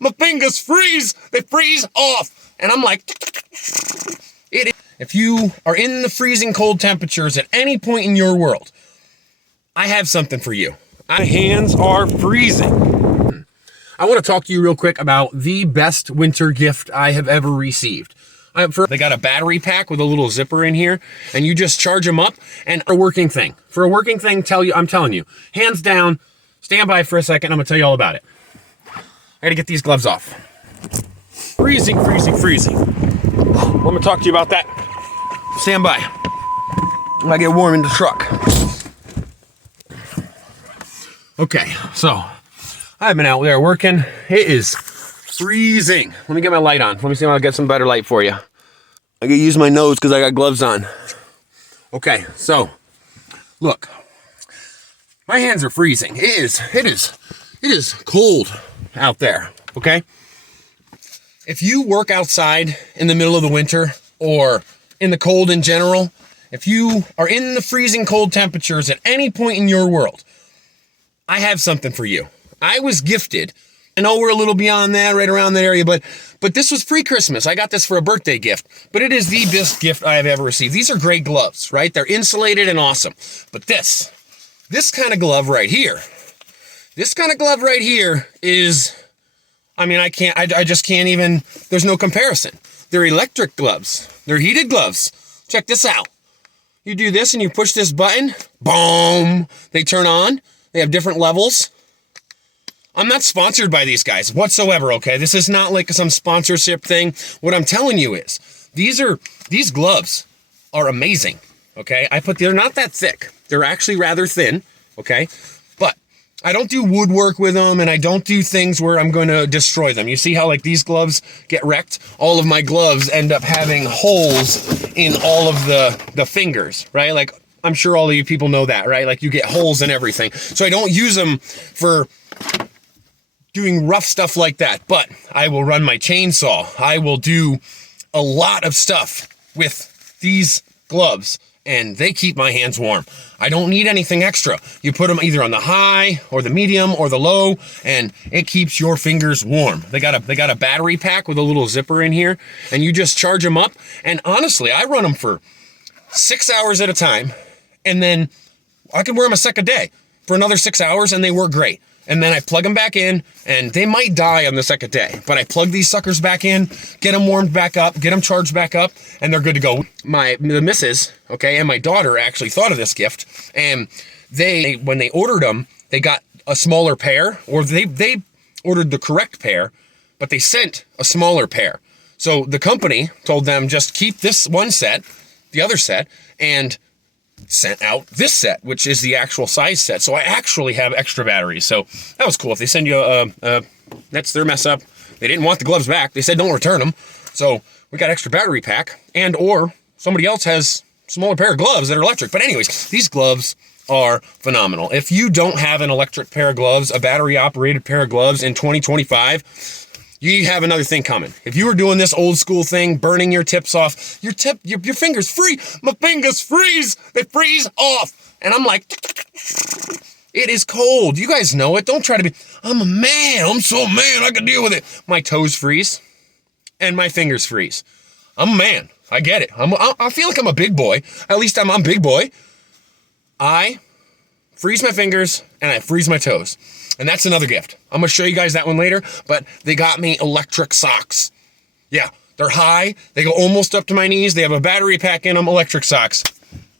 My fingers freeze. They freeze off. And I'm like, if you are in the freezing cold temperatures at any point in your world, I have something for you. My hands are freezing. I want to talk to you real quick about the best winter gift I have ever received. They got a battery pack with a little zipper in here, and you just charge them up, and a working thing. For a working thing, I'm telling you, hands down, stand by for a second, I'm gonna tell you all about it. I gotta get these gloves off. Freezing, freezing, freezing. Let me talk to you about that. Stand by. I get warm in the truck. Okay, so I've been out there working. It is freezing. Let me get my light on. Let me see if I'll get some better light for you. I can use my nose because I got gloves on. Okay, so look, my hands are freezing. It is cold out there. Okay. If you work outside in the middle of the winter or in the cold in general, if you are in the freezing cold temperatures at any point in your world, I have something for you. I was gifted. I know we're a little beyond that, right around that area, but this was pre-Christmas. I got this for a birthday gift, but it is the best gift I have ever received. These are great gloves, right? They're insulated and awesome. But this kind of glove right here is, I mean, I just can't even, there's no comparison. They're electric gloves. They're heated gloves. Check this out. You do this and you push this button, boom, they turn on. They have different levels. I'm not sponsored by these guys whatsoever, okay? This is not like some sponsorship thing. What I'm telling you is, these gloves are amazing, okay? They're not that thick. They're actually rather thin, okay? But I don't do woodwork with them, and I don't do things where I'm going to destroy them. You see how, like, these gloves get wrecked? All of my gloves end up having holes in all of the fingers, right? Like, I'm sure all of you people know that, right? Like, you get holes in everything. So I don't use them for doing rough stuff like that, but I will run my chainsaw. I will do a lot of stuff with these gloves, and they keep my hands warm. I don't need anything extra. You put them either on the high or the medium or the low, and it keeps your fingers warm. They got a battery pack with a little zipper in here, and you just charge them up. And honestly, I run them for 6 hours at a time, and then I can wear them a second day for another 6 hours, and they work great. And then I plug them back in, and they might die on the second day, but I plug these suckers back in, get them warmed back up, get them charged back up, and they're good to go. The missus, okay, and my daughter actually thought of this gift, and when they ordered them, they got a smaller pair, or they ordered the correct pair, but they sent a smaller pair. So the company told them just keep this one set, the other set, and sent out this set, which is the actual size set. So I actually have extra batteries. So that was cool. If they send you that's their mess up. They didn't want the gloves back. They said don't return them. So we got extra battery pack, and or somebody else has smaller pair of gloves that are electric. But anyways, these gloves are phenomenal. If you don't have an electric pair of gloves, a battery operated pair of gloves in 2025, you have another thing coming. If you were doing this old school thing, burning your tips off, your fingers freeze. My fingers freeze. They freeze off. And I'm like, it is cold. You guys know it. Don't try to be, I'm a man. I'm so man. I can deal with it. My toes freeze and my fingers freeze. I'm a man. I get it. I feel like I'm a big boy. At least I'm big boy. I freeze my fingers and I freeze my toes. And that's another gift. I'm going to show you guys that one later, but they got me electric socks. Yeah, they're high. They go almost up to my knees. They have a battery pack in them, electric socks.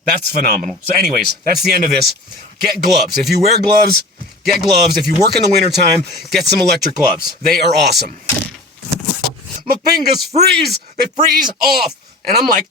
That's phenomenal. So anyways, that's the end of this. Get gloves. If you wear gloves, get gloves. If you work in the wintertime, get some electric gloves. They are awesome. My fingers freeze. They freeze off. And I'm like,